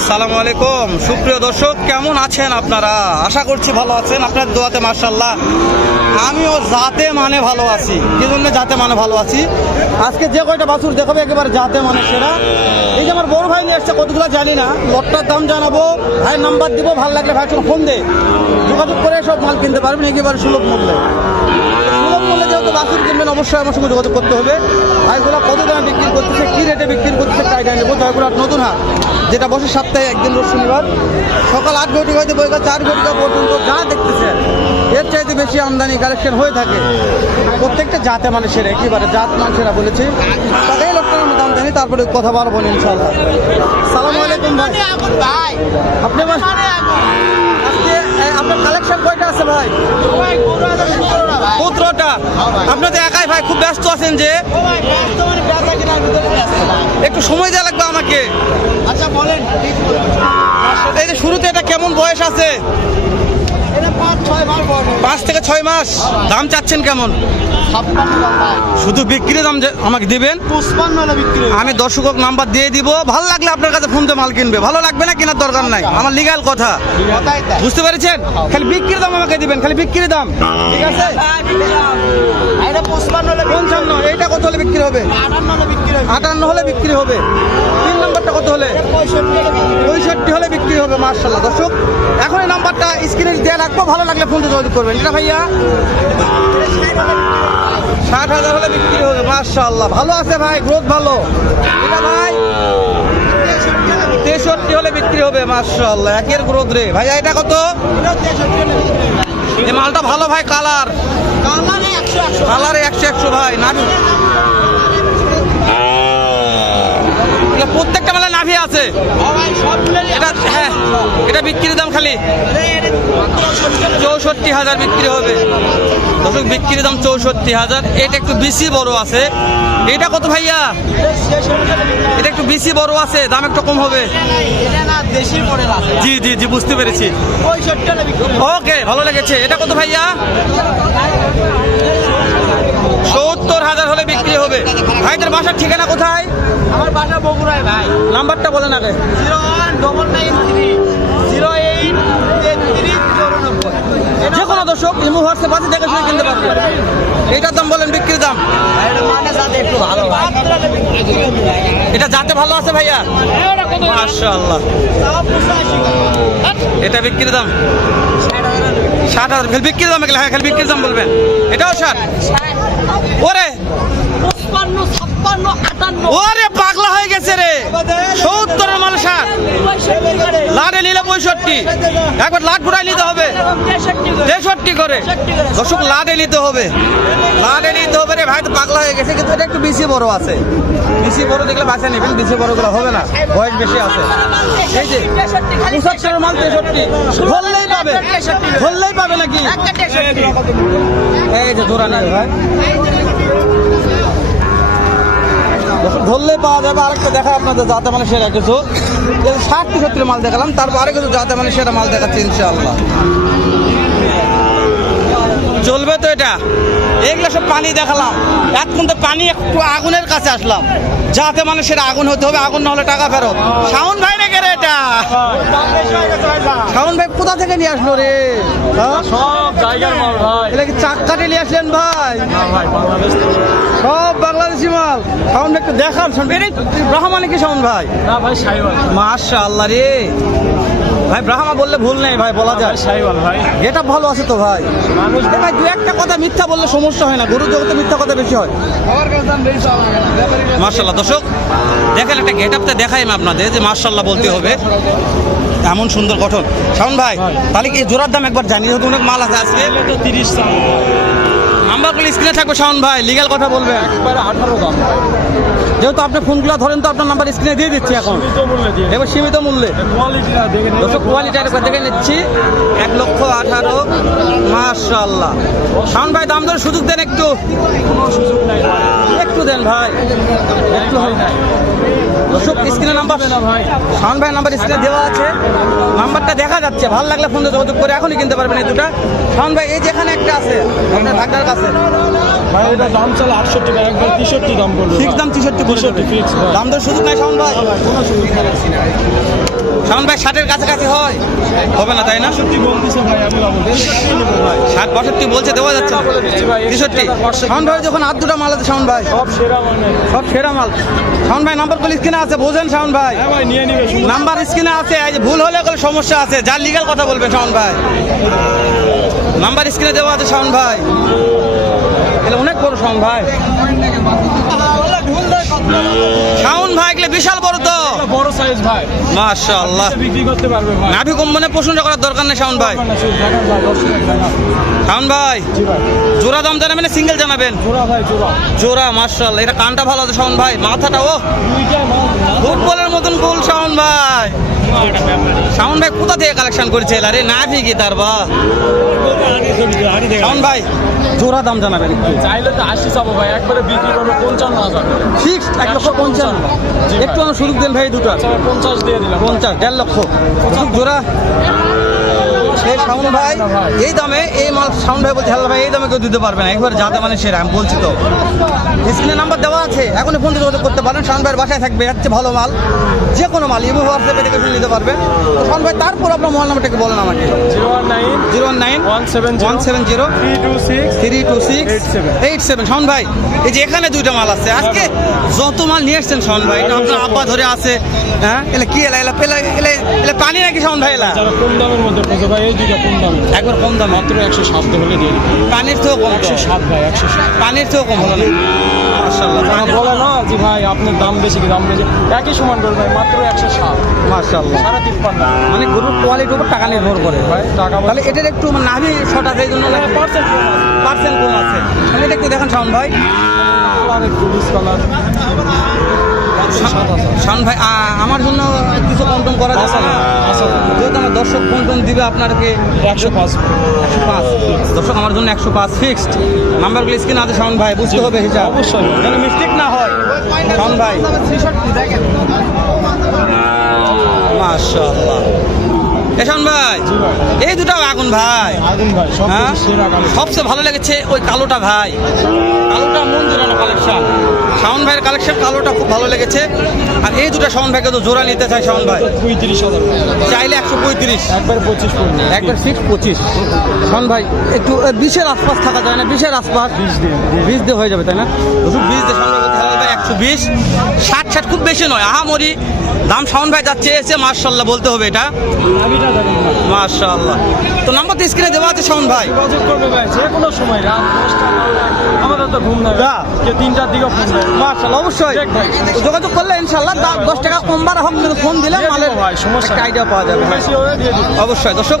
আসসালামু আলাইকুম সুপ্রিয় দর্শক, কেমন আছেন আপনারা? আশা করছি ভালো আছেন। আপনার দোয়াতে মাশাআল্লাহ আমিও জাতে মানে ভালো আছি। কি জন্য জাতে মানে ভালো আছি? আজকে যে কয়টা বাছুর দেখাবে একেবারে জাতে মানে সেরা। এই যে আমার বড় ভাই নিয়ে এসছে, কতগুলো জানি না, লটটার দাম জানাবো, ভাইয়ের নাম্বার দিব, ভালো লাগলে ভাইয়ের সঙ্গে ফোন দে যোগাযোগ করে সব মাল কিনতে পারবেন একেবারে সুলভ মূল্যে। সুলভ মূল্যে যেহেতু বাছুর কিনবেন অবশ্যই আমার সঙ্গে যোগাযোগ করতে হবে। ভাইগুলো কত দামে বিক্রি করতেছে, কী রেটে বিক্রি করতেছে তাই জানি নেবো। জয়পুরহাট নতুন হাট, যেটা বসে সপ্তাহে একদিন রোজ শনিবার সকাল 8 ঘটিকা হইতে বইকা 4 ঘটিকা পর্যন্ত যা দেখতেছে এর চাইতে বেশি আমদানি কালেকশন হয়ে থাকে। প্রত্যেকটা জাতে মানুষের একেবারে জাত মানুষেরা বলেছে, তাদের লোকটার আমি দাম জানি, তারপরে কথা বলবো ইনশাআল্লাহ। সালামু আলাইকুম ভাই। আপনি আজকে আপনার কালেকশন কয়টা আছে ভাই? 17টা। আপনি তো একাই ভাই, খুব ব্যস্ত আছেন যে? একটু সময় দেওয়া লাগবে আমাকে। আচ্ছা বলেন। এই যে শুরুতে এটা কেমন বয়স আছে? 5 থেকে 6 মাস। দাম চাচ্ছেন কেমন? শুধু বিক্রি দাম আমাকে দিবেন? 55 বিক্রি। আমি দর্শকক নাম্বার দিয়ে দিব, ভালো লাগলে আপনার কাছে ফোন দিয়ে মাল কিনবে, ভালো লাগবে না কেনার দরকার নাই, আমার লিগ্যাল কথা। বুঝতে পেরেছেন? খালি বিক্রি দাম আমাকে দিবেন, খালি বিক্রি দাম। ঠিক আছে? এটা 55 55। এইটা কত হলে বিক্রি হবে? 58 হলে বিক্রি হবে। 3 নাম্বারটা কত হলে? 65 হলে বিক্রি হবে। মাশাআল্লাহ দর্শক, এখন এই নাম্বারটা স্ক্রিনে দেওয়া রাখবো, ভালো লাগলে ফোন দিয়ে যোগাযোগ করবেন। এটা ভাইয়া 60,000 হলে বিক্রি হবে। মাশাআল্লাহ ভালো আছে ভাই, গ্রোথ ভালো। এটা ভাই 63 হলে বিক্রি হবে। মাশাআল্লাহ একের গ্রোথ রে ভাইয়া। এটা কত? এই মালটা ভালো ভাই, কালারে 100 ভাই। নাভি প্রত্যেকটা মেলা নাভি আছে। এটা হ্যাঁ, এটা বিক্রির দাম খালি 64,000 বিক্রি হবে দর্শক, বিক্রির দাম 64,000। এটা একটু বেশি বড় আছে। এটা কত ভাইয়া? এটা একটু বেশি বড় আছে, দাম একটু কম হবে। জি জি জি বুঝতে পেরেছি। ওকে, ভালো লেগেছে। এটা কত ভাইয়া? 70,000 হলে বিক্রি হবে। ভাইদের বাসার ঠিকানা কোথায়? আমার বাসা বগুড়ায় ভাই। নাম্বারটা বলেন আগে। 01993 যে কোনো দর্শক ইমো হোয়াটসঅ্যাপ আছে, দেখে শুনে কিনতে পারবে। এইটার দাম বলেন, বিক্রির দাম। একটু ভালো ভাই। এটা যাতে ভালো আছে ভাইয়া। মাশাআল্লাহ। এটা বিক্রির দাম 60,000। খালি বিক্রির দাম, হ্যাঁ খালি বিক্রির দাম বলবেন। এটাও 60। ওরে 55 56 58 ওরে পাগলা হয়ে গেছে রে। 70 এর মাল 60, লাটে নিলে 65। একবার লাট ঘুরাই নিতে হবে 63 করে। দর্শক লাটে নিতে হবে, লাটে নিতে হবে রে ভাই। তো পাগলা হয়ে গেছে, কিন্তু এটা একটু বেশি বড় আছে। বেশি বড় দেখলে বাঁচা নেবেন, বেশি বড়গুলো হবে না, বয়স বেশি আছে। এই যে 75 মাল 63 ধরলেই পাবে, ধরলেই পাবে নাকি? এই যে ধরা নেই ভাই, ধরলেই পাওয়া যাবে। আরেকটা দেখা আপনাদের যাতে মানে সেরা কিছু 60-70 মাল দেখালাম, তারপর আরেক কিছু যাতে মানে সেটা মাল দেখাচ্ছি ইনশাআল্লাহ। চলবে তো এটা? এগুলো সব পানি দেখালাম, এখন তো পানি একটু আগুনের কাছে আসলাম। যাতে মানে সেটা আগুন হতে হবে, আগুন না হলে টাকা ফেরত। শাওন ভাই রেখে রে এটা। শাওন ভাই কোথা থেকে নিয়ে আসলো রে? সব জায়গার মাল ভাই। এটা কি চাক কাটে নিয়ে আসলেন ভাই? না ভাই, বাংলাদেশ থেকে। সব বাংলাদেশি মাল। শাওন একটু দেখান, ব্রাহ্মা নাকি শাওন ভাই? না ভাই, শাইওয়াল। মাশাআল্লাহ রে ভাই, ব্রাহ্মা বললে ভুল নেই ভাই, বলা যায়। শাইওয়াল ভাই। এটা ভালো আছে তো ভাই। মানুষ ভাই দু একটা কথা মিথ্যা বললে সমস্যা হয় না, গরু জগতে মিথ্যা কথা বেশি হয়। মাশাআল্লাহ দর্শক দেখেন, একটা গেট আপটা দেখাই আমি আপনাদের, যে মাশাআল্লাহ বলতে হবে, এমন সুন্দর গঠন। শাওন ভাই তাহলে কি জোড়ার দাম একবার জানিয়ে হতো? অনেক মাল আছে আজকে। তো 30 দাম। নাম্বারগুলো স্ক্রিনে থাকবে, শাওন ভাই লিগ্যাল কথা বলবেন। একবারে 18 দাম। যেহেতু আপনি ফোনগুলো ধরেন, তো আপনার নাম্বার স্ক্রিনে দিয়ে দিচ্ছি এখন, সীমিত মূল্যে দিয়ে। এবার সীমিত মূল্যে। কোয়ালিটি না দেখে নিন। দর্শক কোয়ালিটি একবার দেখে নিচ্ছি, 1,18,000। মাশাআল্লাহ। শাওন ভাই দাম ধরে সুযোগ দেন একটু। কোনো সুযোগ নাই ভাই। একটু দেন ভাই, একটু ভাই নাই। দর্শক স্ক্রিনে নাম্বার, ভাই শাওন ভাই নাম্বার স্ক্রিনে দেওয়া আছে, নাম্বারটা দেখা যাচ্ছে। ভালো লাগলে ফোন দিয়ে যোগাযোগ করে এখনই কিনতে পারবেন এই দুটা। শাওন ভাই এই যেখানে একটা আছে আপনার ভাগনার কাছে, ভাই এটা দাম চলে 68 টাকা, একবার 63 দাম বলবো। ফিক্স দাম 63 করে দেবে। ফিক্স ভাই। দাম দর সুযোগ নাই শাওন ভাই। কোনো সুযোগ নাই। শাওন ভাই 60-এর কাছাকাছি হয়, হবে না তাই না? সত্যি বলতেছে ভাই, আমি বাবু 60-62 বলছে, দেওয়া যাচ্ছে না। 63 শাওন ভাই যখন আর দুটা মাল আছে শাওন ভাই, সব সেরা মানে। সব সেরা মাল। শাওন ভাই নাম্বার গুলো স্ক্রিনে আছে, বোঝেন শাওন ভাই, হ্যাঁ ভাই, নিয়ে নিবে শুধু। নাম্বার স্ক্রিনে আছে। এই যে ভুল হলে কোনো সমস্যা আছে, যার লিগ্যাল কথা বলবে শাওন ভাই, নাম্বার স্ক্রিনে দেওয়া আছে শাওন ভাই। এগুলো অনেক বড় শাওন ভাই, শাওন ভাই এগুলো বিশাল বড় তো, এটা বড় সাইজ ভাই, মাশাআল্লাহ। এটা বিক্রি করতে পারবে ভাই। নাভি কম্বনে প্রশংসা করার দরকার নেই শাওন ভাই। না, শুধু দেখান ভাই, দর্শকের দেখান। শাওন ভাই জি ভাই, জোড়া দাম জানাবেন না সিঙ্গেল জানাবেন? জোড়া ভাই, জোড়া। জোড়া, মাশাআল্লাহ। এটা কানটা ভালো আছে শাওন ভাই, মাথাটা ও দুইটাই মাল। ফুটবলের মতন গোল শাওন ভাই। শাওন ভাই কোথা থেকে কালেকশন করেছে? আরে নাভি কি তার বা শাওন ভাই জোড়া দাম জানাবেন একটু। চাইলে তো 80 চাবো ভাই, একবারে বিক্রি করবো 55,000। ফিক্সড 1,55,000। জি ভাই। একটু আমার সুযোগ দেন ভাই, দুটো আচ্ছা, 50 দিয়ে দিলাম। 50, 1.5 লক্ষ জোড়া। এই শাওন ভাই এই দামে এই মাল, শাওন ভাই বলছে, হ্যালো ভাই এই দামে কেউ দিতে পারবে না, একবার যাতে মানে সেরা, আমি বলছি তো। স্ক্রিনে নাম্বার দেওয়া আছে, এখনই ফোন দিয়ে যোগাযোগ করতে পারেন। শাওন ভাইয়ের বাসায় থাকবে, এর চেয়ে ভালো মাল, যে কোনো মাল ইমো হোয়াটসঅ্যাপে থেকে নিতে পারবে। তো শাওন ভাই তারপর আপনার মোবাইল নাম্বারটাকে বলেন আমাকে। 019 019 170 326 326 শাওন ভাই এই যে এখানে দুইটা মাল আছে, আজকে যত মাল নিয়ে এসছেন শাওন ভাই, এটা আপনার আব্বা ধরে আছে। হ্যাঁ এলা কি এলা এলা এলা এলা- এলা পানি নাকি শাওন ভাই? এলা যারা কম দামের মধ্যে খোঁজে ভাই, এই দুইটা কম দামে, একবার কম দাম, মাত্র 107 হলে দিয়ে দিবো। পানির থেকেও কম তো। 107 ভাই, 107। পানির থেকেও কম হলো না, মাশাআল্লাহ বলে না জি ভাই, আপনার দাম বেশি কি দাম বেশি, একই সমান করে ভাই, মাত্র 107, মাশাআল্লাহ। 53.5 মানে গরুর কোয়ালিটির উপর টাকা নির্ভর করে ভাই, টাকা তাহলে এটার একটু মানে নাভি শর্ট আছে, এই জন্য পার্সেন্ট কম আছে। তাহলে এটা একটু দেখেন শাওন ভাই। শাওন ভাই আমার জন্য কিছু কন্ট্রোল করা যাবে না? যেহেতু আমার দর্শক কন্ট্রোল দিবে আপনাকে 105 105 দর্শক আমার জন্য 105 ফিক্সড। নাম্বারগুলো স্ক্রিনে আছে শাওন ভাই, বুঝতে হবে হিসাব, অবশ্যই। যেন মিস্টেক না হয় শাওন ভাই। মাশাআল্লাহ। শাওন ভাই জি ভাই, এই দুটাও আগুন ভাই। আগুন ভাই, সব হ্যাঁ সেরা কালো। সবচেয়ে ভালো লেগেছে ওই কালোটা ভাই, কালোটা মন জোড়ানো কালেকশন। শাওন ভাইয়ের কালেকশন কালোটা খুব ভালো লেগেছে। আর এই দুটা শাওন ভাইকে তো জোড়া নিতে চাই শাওন ভাই, 35,000 চাইলে 135, একবার 25 পড়বে, একবার ফিক্স 25। শাওন ভাই একটু 20-এর আশপাশ থাকা যায় না? 20-এর আশপাশ 20 দিয়ে হয়ে যাবে তাই না? 20 দিয়ে শাওন ভাই বলতে ভাই 120 60 খুব বেশি নয়, আহামরি দাম শাওন ভাই যাচ্ছে এসে, মাশাআল্লাহ বলতে হবে এটা, দামিটা দেখেন ভাই। মাশাআল্লাহ। তো নাম্বার তো স্ক্রিনে দেওয়া আছে শাওন ভাই। যোগাযোগ করবে ভাই, যে কোনো সময়, রাত 10টা, 9টা, আমাদের তো ঘুম নাই না। কে 3টার দিকে ফোন দেয়। মাশাআল্লাহ অবশ্যই দেখ ভাই। তো যোগাযোগ করলে ইনশাআল্লাহ 10 টাকা কম বাড়া হোক, কিন্তু ফোন দিলে দিয়ে মালের দিবো ভাই, সমস্যা একটা নেই। আইডিয়া পাওয়া যাবে। বেশি হলে দিয়ে দিবো। অবশ্যই দর্শক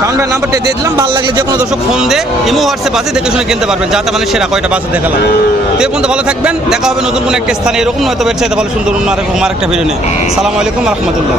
শাওন ভাই নাম্বারটা দিয়ে দিলাম, ভালো লাগলে যে কোনো দর্শক ফোন দিয়ে ইমো হোয়াটসঅ্যাপ আছে, দেখে শুনে কিনতে পারবেন, যাতে মানে সেরা কয়টা বাসে দেখালাম। তো এই পর্যন্ত ভালো থাকবেন, দেখা হবে নতুন কোনো একটা স্থানে, এরকম হয়তো বের চাইতে ভালো সুন্দর অন্য আরেকটা ভিডিও নিয়ে। সালামু আলাইকুম রহমতুল্লাহ।